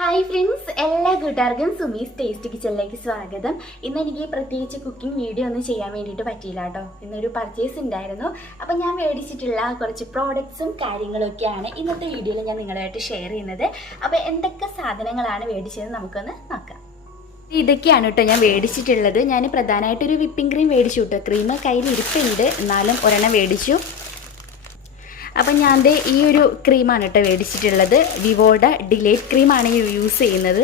Hi friends, എല്ലാ കൂട്ടുകാർക്കും Sumi's taste കിച്ചണിലേക്ക് സ്വാഗതം. ഇന്ന് എനിക്ക് പ്രത്യേകിച്ച് കുക്കിംഗ് വീഡിയോ ഒന്നും ചെയ്യാൻ വേണ്ടിയിട്ട് പറ്റിയില്ല കേട്ടോ. ഇന്നൊരു പർച്ചേസ് ഉണ്ടായിരുന്നു. അപ്പം ഞാൻ മേടിച്ചിട്ടുള്ള കുറച്ച് പ്രോഡക്ട്സും കാര്യങ്ങളൊക്കെയാണ് ഇന്നത്തെ വീഡിയോയിൽ ഞാൻ നിങ്ങളുമായിട്ട് ഷെയർ ചെയ്യുന്നത്. അപ്പോൾ എന്തൊക്കെ സാധനങ്ങളാണ് മേടിച്ചതെന്ന് നമുക്കൊന്ന് നോക്കാം. ഇതൊക്കെയാണ് കേട്ടോ ഞാൻ മേടിച്ചിട്ടുള്ളത്. ഞാൻ പ്രധാനമായിട്ടൊരു വിപ്പിംഗ് ക്രീം മേടിച്ചു കേട്ടോ. ക്രീം കയ്യിൽ ഇരിപ്പുണ്ട്, എന്നാലും ഒരെണ്ണം മേടിച്ചു. അപ്പം ഞാൻ ഈ ഒരു ക്രീമാണ് കേട്ടോ മേടിച്ചിട്ടുള്ളത്. വിവോയുടെ ഡിലൈറ്റ് ക്രീമാണ് യൂസ് ചെയ്യുന്നത്.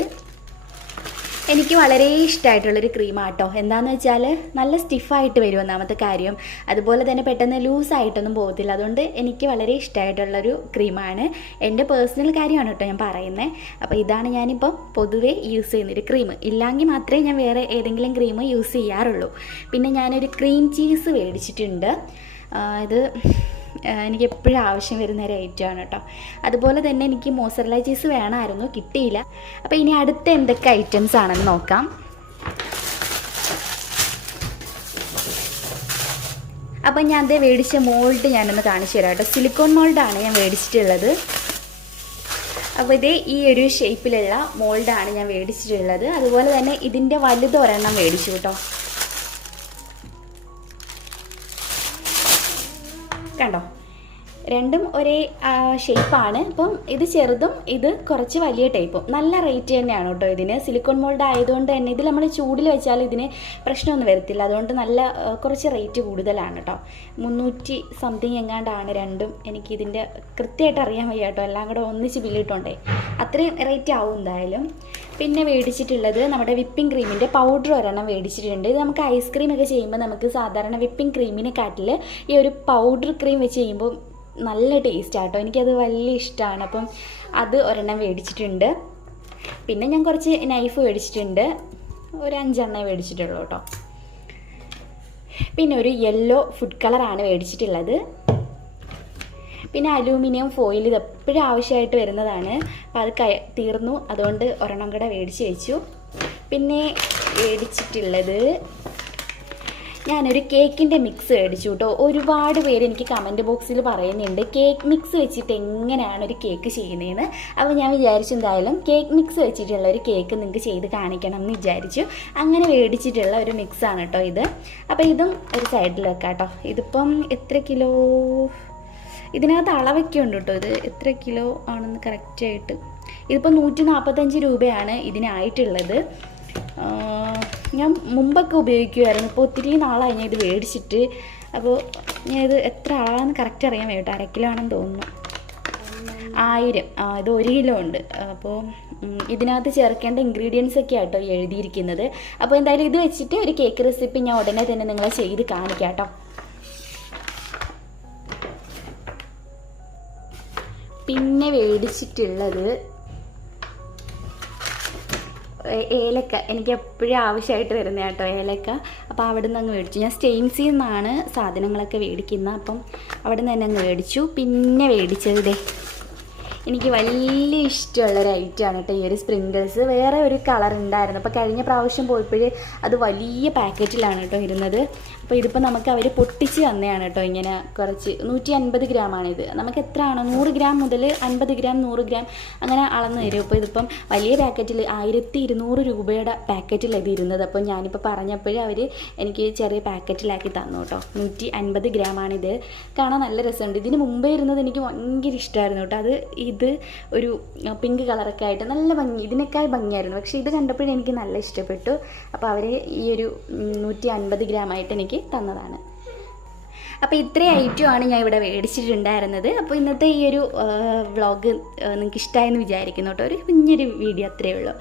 എനിക്ക് വളരെ ഇഷ്ടമായിട്ടുള്ളൊരു ക്രീമാണ് കേട്ടോ. എന്താണെന്ന് വെച്ചാൽ നല്ല സ്റ്റിഫായിട്ട് വരും ഒന്നാമത്തെ കാര്യം. അതുപോലെ തന്നെ പെട്ടെന്ന് ലൂസായിട്ടൊന്നും പോകത്തില്ല. അതുകൊണ്ട് എനിക്ക് വളരെ ഇഷ്ടമായിട്ടുള്ളൊരു ക്രീമാണ്. എൻ്റെ പേഴ്സണൽ കാര്യമാണ് കേട്ടോ ഞാൻ പറയുന്നത്. അപ്പോൾ ഇതാണ് ഞാനിപ്പോൾ പൊതുവേ യൂസ് ചെയ്യുന്നൊരു ക്രീം. ഇല്ലെങ്കിൽ മാത്രമേ ഞാൻ വേറെ ഏതെങ്കിലും ക്രീം യൂസ് ചെയ്യാറുള്ളൂ. പിന്നെ ഞാനൊരു ക്രീം ചീസ് മേടിച്ചിട്ടുണ്ട്. ഇത് എനിക്ക് എപ്പോഴും ആവശ്യം വരുന്ന ഒരു ഐറ്റമാണ് കേട്ടോ. അതുപോലെ തന്നെ എനിക്ക് മോസറല്ല ചീസ് വേണമായിരുന്നു, കിട്ടിയില്ല. അപ്പോൾ ഇനി അടുത്ത എന്തൊക്കെ ഐറ്റംസ് ആണെന്ന് നോക്കാം. അപ്പം ഞാൻ മേടിച്ച മോൾഡ് ഞാനൊന്ന് കാണിച്ചു തരാം കേട്ടോ. സിലിക്കോൺ മോൾഡാണ് ഞാൻ മേടിച്ചിട്ടുള്ളത്. അപ്പോൾ ഈ ഒരു ഷേപ്പിലുള്ള മോൾഡാണ് ഞാൻ മേടിച്ചിട്ടുള്ളത്. അതുപോലെ തന്നെ ഇതിൻ്റെ വലുതൊരെണ്ണം മേടിച്ചു കേട്ടോ. കണ്ടോ, രണ്ടും ഒരേ ഷേപ്പാണ്. അപ്പം ഇത് ചെറുതും ഇത് കുറച്ച് വലിയ ടൈപ്പും. നല്ല റേറ്റ് തന്നെയാണ് കേട്ടോ ഇതിന്. സിലിക്കോൺ മോൾഡ് ആയതുകൊണ്ട് തന്നെ ഇതിൽ നമ്മൾ ചൂടിൽ വെച്ചാൽ ഇതിന് പ്രശ്നമൊന്നും വരത്തില്ല. അതുകൊണ്ട് കുറച്ച് റേറ്റ് കൂടുതലാണ് കേട്ടോ. 300 സംതിങ് എങ്ങാണ്ടാണ് രണ്ടും. എനിക്കിതിൻ്റെ കൃത്യമായിട്ട് അറിയാൻ വയ്യ കേട്ടോ. എല്ലാം കൂടെ ഒന്നിച്ച് ബില്ലിട്ടുണ്ടേ അത്രയും റേറ്റ് ആവും എന്തായാലും. പിന്നെ മേടിച്ചിട്ടുള്ളത് നമ്മുടെ വിപ്പിംഗ് ക്രീമിൻ്റെ പൗഡർ ഒരെണ്ണം മേടിച്ചിട്ടുണ്ട്. ഇത് നമുക്ക് ഐസ്ക്രീമൊക്കെ ചെയ്യുമ്പോൾ നമുക്ക് സാധാരണ വിപ്പിംഗ് ക്രീമിനെക്കാട്ടിൽ ഈ ഒരു പൗഡർ ക്രീം വെച്ച് ചെയ്യുമ്പോൾ നല്ല ടേസ്റ്റ് ആട്ടോ. എനിക്കത് വലിയ ഇഷ്ടമാണ്. അപ്പം അത് ഒരെണ്ണം മേടിച്ചിട്ടുണ്ട്. പിന്നെ ഞാൻ കുറച്ച് നൈഫ് മേടിച്ചിട്ടുണ്ട്. ഒരു 5 എണ്ണം മേടിച്ചിട്ടുള്ളൂ കേട്ടോ. പിന്നെ ഒരു യെല്ലോ ഫുഡ് കളറാണ് മേടിച്ചിട്ടുള്ളത്. പിന്നെ അലൂമിനിയം ഫോയിൽ ഇത് എപ്പോഴും ആവശ്യമായിട്ട് വരുന്നതാണ്. അപ്പോൾ അത് തീർന്നു, അതുകൊണ്ട് ഒരെണ്ണം കൂടെ മേടിച്ച് വെച്ചു. പിന്നെ മേടിച്ചിട്ടുള്ളത് ഞാനൊരു കേക്കിൻ്റെ മിക്സ് മേടിച്ചു കേട്ടോ. ഒരുപാട് പേര് എനിക്ക് കമൻറ്റ് ബോക്സിൽ പറയുന്നുണ്ട് കേക്ക് മിക്സ് വെച്ചിട്ട് എങ്ങനെയാണ് ഒരു കേക്ക് ചെയ്യുന്നതെന്ന്. അപ്പോൾ ഞാൻ വിചാരിച്ചു എന്തായാലും കേക്ക് മിക്സ് വെച്ചിട്ടുള്ള ഒരു കേക്ക് നിങ്ങൾക്ക് ചെയ്ത് കാണിക്കണം എന്ന് വിചാരിച്ചു. അങ്ങനെ മേടിച്ചിട്ടുള്ള ഒരു മിക്സാണ് കേട്ടോ ഇത്. അപ്പോൾ ഇതും ഒരു സൈഡിൽ വെക്കാം കേട്ടോ. ഇതിപ്പം എത്ര കിലോ, ഇതിനകത്ത് അളവൊക്കെ ഉണ്ട് കേട്ടോ. ഇത് എത്ര കിലോ ആണെന്ന് കറക്റ്റായിട്ട്. ഇതിപ്പോൾ 145 രൂപയാണ് ഇതിനായിട്ടുള്ളത്. ഞാൻ മുമ്പൊക്കെ ഉപയോഗിക്കുമായിരുന്നു. ഇപ്പോൾ ഒത്തിരി നാളായി ഞാൻ ഇത് മേടിച്ചിട്ട്. അപ്പോൾ ഞാൻ ഇത് എത്ര ആളാണെന്ന് കറക്റ്റ് അറിയാൻ വേട്ടോ. 1/2 കിലോ ആണെന്ന് തോന്നുന്നു. 1000. ഇത് 1 കിലോ ഉണ്ട്. അപ്പോൾ ഇതിനകത്ത് ചേർക്കേണ്ട ഇൻഗ്രീഡിയൻസ് ഒക്കെ ആട്ടോ എഴുതിയിരിക്കുന്നത്. അപ്പോൾ എന്തായാലും ഇത് വെച്ചിട്ട് ഒരു കേക്ക് റെസിപ്പി ഞാൻ ഉടനെ തന്നെ നിങ്ങളെ ചെയ്ത് കാണിക്കാം കേട്ടോ. പിന്നെ മേടിച്ചിട്ടുള്ളത് ഏലക്ക. എനിക്ക് എപ്പോഴും ആവശ്യമായിട്ട് വരുന്ന കേട്ടോ ഏലക്ക. അപ്പോൾ അവിടെ നിന്ന് അങ്ങ് മേടിച്ചു. ഞാൻ സ്റ്റെയിൻസിൽ നിന്നാണ് സാധനങ്ങളൊക്കെ മേടിക്കുന്നത്. അപ്പം അവിടെ നിന്ന് തന്നെ അങ്ങ് മേടിച്ചു. പിന്നെ മേടിച്ചത് എനിക്ക് വലിയ ഇഷ്ടമുള്ളൊരു ഐറ്റമാണ് കേട്ടോ ഈ ഒരു സ്പ്രിങ്കിൾസ്. വേറെ ഒരു കളർ ഉണ്ടായിരുന്നു. അപ്പോൾ കഴിഞ്ഞ പ്രാവശ്യം പോയപ്പോഴേ അത് വലിയ പാക്കറ്റിലാണ് കേട്ടോ ഇരുന്നത്. അപ്പോൾ ഇതിപ്പോൾ നമുക്ക് അവർ പൊട്ടിച്ച് തന്നെയാണ് കേട്ടോ. ഇങ്ങനെ കുറച്ച് 150 ഗ്രാമാണിത്. നമുക്ക് എത്ര ആണോ 100 ഗ്രാം മുതൽ 50 ഗ്രാം 100 ഗ്രാം അങ്ങനെ അളന്ന് തരും. അപ്പോൾ ഇതിപ്പം വലിയ പാക്കറ്റിൽ 1200 രൂപയുടെ പാക്കറ്റിലാണ് ഇത് ഇരുന്നത്. അപ്പോൾ ഞാനിപ്പോൾ പറഞ്ഞപ്പോഴേ അവർ എനിക്ക് ചെറിയ പാക്കറ്റിലാക്കി തന്നു കേട്ടോ. 150 ഗ്രാമാണിത്. കാണാൻ നല്ല രസമുണ്ട്. ഇതിന് മുമ്പേ ഇരുന്നത് എനിക്ക് ഭയങ്കര ഇഷ്ടമായിരുന്നു കേട്ടോ. ഇത് ഒരു പിങ്ക് കളറൊക്കെ ആയിട്ട് നല്ല ഭംഗി, ഇതിനേക്കാൾ ഭംഗിയായിരുന്നു. പക്ഷേ ഇത് കണ്ടപ്പോഴേ എനിക്ക് നല്ല ഇഷ്ടപ്പെട്ടു. അപ്പോൾ അവർ ഈ ഒരു 150 ഗ്രാമായിട്ട് എനിക്ക് തന്നതാണ്. അപ്പോൾ ഇത്രയും ഐറ്റമാണ് ഞാൻ ഇവിടെ മേടിച്ചിട്ടുണ്ടായിരുന്നത്. അപ്പോൾ ഇന്നത്തെ ഈ ഒരു വ്ളോഗ് നിങ്ങൾക്ക് ഇഷ്ടമായെന്ന് വിചാരിക്കുന്നു കേട്ടോ. ഒരു കുഞ്ഞൊരു വീഡിയോ അത്രയേ ഉള്ളൂ.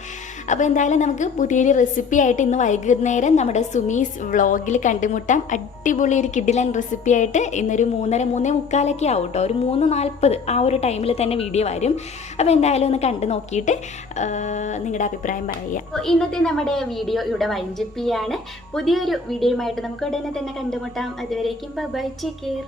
അപ്പോൾ എന്തായാലും നമുക്ക് പുതിയൊരു റെസിപ്പി ആയിട്ട് ഇന്ന് വൈകുന്നേരം നമ്മുടെ സുമീസ് വ്ളോഗിൽ കണ്ടുമുട്ടാം. അടിപൊളി ഒരു കിഡിലൻ റെസിപ്പി ആയിട്ട് ഇന്നൊരു 3:45 ആവും കേട്ടോ. ഒരു 3:40 ആ ഒരു ടൈമിൽ തന്നെ വീഡിയോ വരും. അപ്പോൾ എന്തായാലും ഒന്ന് കണ്ടു നോക്കിയിട്ട് നിങ്ങളുടെ അഭിപ്രായം പറയുക. അപ്പോൾ ഇന്നത്തെ നമ്മുടെ വീഡിയോ ഇവിടെ വൈൻഡപ്പ് ചെയ്യാണ്. പുതിയൊരു വീഡിയോയുമായിട്ട് നമുക്ക് ഉടനെ തന്നെ കണ്ടുമുട്ടാം. അതുവരേക്കും ബൈ, ടേക്ക് കെയർ.